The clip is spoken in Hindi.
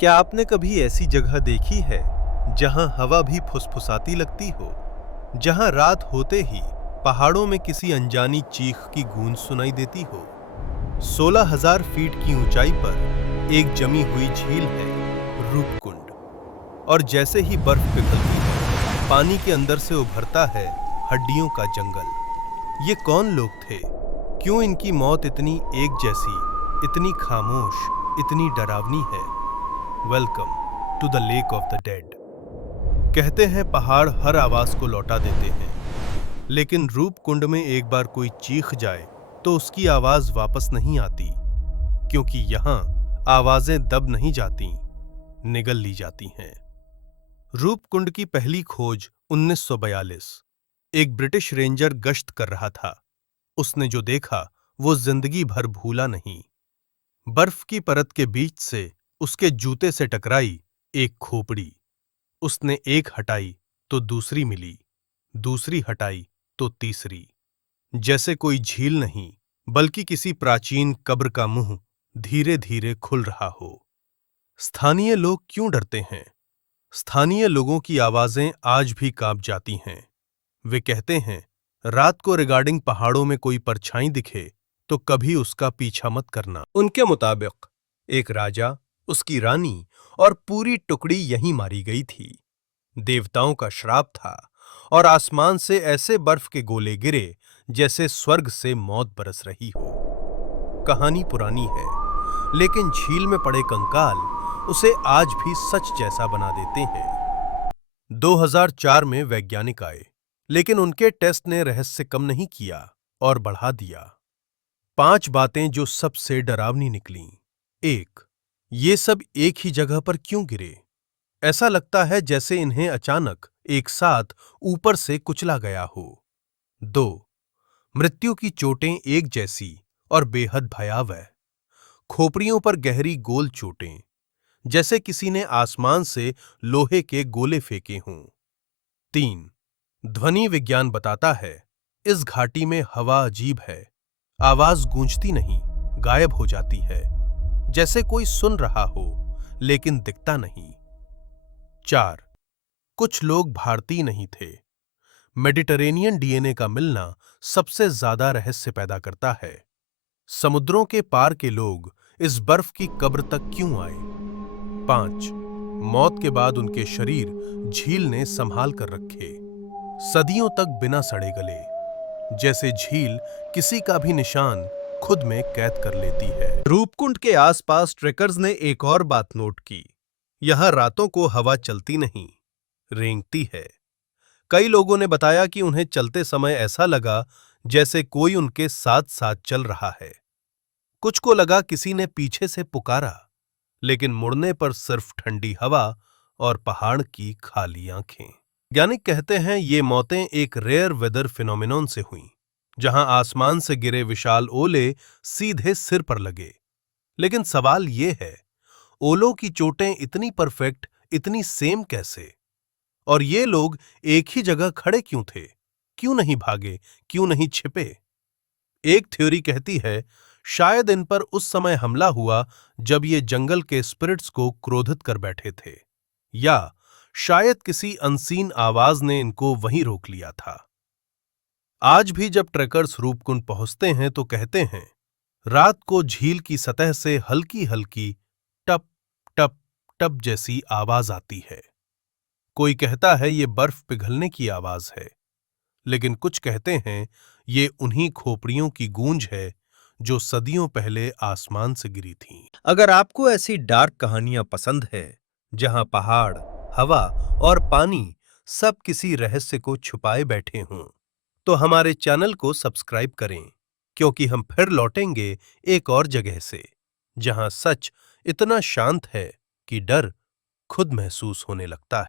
क्या आपने कभी ऐसी जगह देखी है जहां हवा भी फुसफुसाती लगती हो, जहां रात होते ही पहाड़ों में किसी अनजानी चीख की गूंज सुनाई देती हो? 16,000 फीट की ऊंचाई पर एक जमी हुई झील है रूपकुंड। और जैसे ही बर्फ पिघलती है, पानी के अंदर से उभरता है हड्डियों का जंगल। ये कौन लोग थे? क्यों इनकी मौत इतनी एक जैसी, इतनी खामोश, इतनी डरावनी है? Welcome to the lake of the dead. कहते हैं पहाड़ हर आवाज को लौटा देते हैं, लेकिन रूपकुंड में एक बार कोई चीख जाए तो उसकी आवाज वापस नहीं आती, क्योंकि यहां आवाजें दब नहीं जाती, निगल ली जाती हैं। रूपकुंड की पहली खोज 1942 एक ब्रिटिश रेंजर गश्त कर रहा था। उसने जो देखा वो जिंदगी भर भूला नहीं। बर्फ की परत के बीच से उसके जूते से टकराई एक खोपड़ी। उसने एक हटाई तो दूसरी मिली, दूसरी हटाई तो तीसरी। जैसे कोई झील नहीं, बल्कि किसी प्राचीन कब्र का मुंह धीरे धीरे खुल रहा हो। स्थानीय लोग क्यों डरते हैं? स्थानीय लोगों की आवाजें आज भी कांप जाती हैं। वे कहते हैं, रात को रिगार्डिंग पहाड़ों में कोई परछाई दिखे तो कभी उसका पीछा मत करना। उनके मुताबिक एक राजा, उसकी रानी और पूरी टुकड़ी यहीं मारी गई थी। देवताओं का श्राप था और आसमान से ऐसे बर्फ के गोले गिरे जैसे स्वर्ग से मौत बरस रही हो। कहानी पुरानी है, लेकिन झील में पड़े कंकाल उसे आज भी सच जैसा बना देते हैं। 2004 में वैज्ञानिक आए, लेकिन उनके टेस्ट ने रहस्य कम नहीं किया और बढ़ा दिया। 5 बातें जो सबसे डरावनी निकलीं। 1. ये सब एक ही जगह पर क्यों गिरे? ऐसा लगता है जैसे इन्हें अचानक एक साथ ऊपर से कुचला गया हो। 2. मृत्यु की चोटें एक जैसी और बेहद भयावह। खोपड़ियों पर गहरी गोल चोटें, जैसे किसी ने आसमान से लोहे के गोले फेंके हों। 3. ध्वनि विज्ञान बताता है, इस घाटी में हवा अजीब है। आवाज गूंजती नहीं, गायब हो जाती है, जैसे कोई सुन रहा हो लेकिन दिखता नहीं। 4. कुछ लोग भारतीय नहीं थे। मेडिटरेनियन डीएनए का मिलना सबसे ज्यादा रहस्य पैदा करता है। समुद्रों के पार के लोग इस बर्फ की कब्र तक क्यों आए? 5. मौत के बाद उनके शरीर झील ने संभाल कर रखे, सदियों तक बिना सड़े गले, जैसे झील किसी का भी निशान खुद में कैद कर लेती है। रूपकुंड के आसपास ट्रेकर्स ने एक और बात नोट की। यहां रातों को हवा चलती नहीं, रेंगती है। कई लोगों ने बताया कि उन्हें चलते समय ऐसा लगा जैसे कोई उनके साथ साथ चल रहा है। कुछ को लगा किसी ने पीछे से पुकारा, लेकिन मुड़ने पर सिर्फ ठंडी हवा और पहाड़ की खाली आंखें। वैज्ञानिक कहते हैं ये मौतें एक रेयर वेदर फिनोमिनॉन से हुईं, जहां आसमान से गिरे विशाल ओले सीधे सिर पर लगे। लेकिन सवाल ये है, ओलों की चोटें इतनी परफेक्ट, इतनी सेम कैसे? और ये लोग एक ही जगह खड़े क्यों थे? क्यों नहीं भागे? क्यों नहीं छिपे? एक थ्योरी कहती है, शायद इन पर उस समय हमला हुआ जब ये जंगल के स्पिरिट्स को क्रोधित कर बैठे थे, या शायद किसी अनसीन आवाज ने इनको वहीं रोक लिया था। आज भी जब ट्रेकर्स रूपकुंड पहुंचते हैं तो कहते हैं, रात को झील की सतह से हल्की हल्की टप टप टप जैसी आवाज आती है। कोई कहता है ये बर्फ पिघलने की आवाज है, लेकिन कुछ कहते हैं ये उन्हीं खोपड़ियों की गूंज है जो सदियों पहले आसमान से गिरी थीं। अगर आपको ऐसी डार्क कहानियां पसंद है, जहां पहाड़, हवा और पानी सब किसी रहस्य को छुपाए बैठे हों, तो हमारे चैनल को सब्सक्राइब करें, क्योंकि हम फिर लौटेंगे एक और जगह से, जहां सच इतना शांत है कि डर खुद महसूस होने लगता है।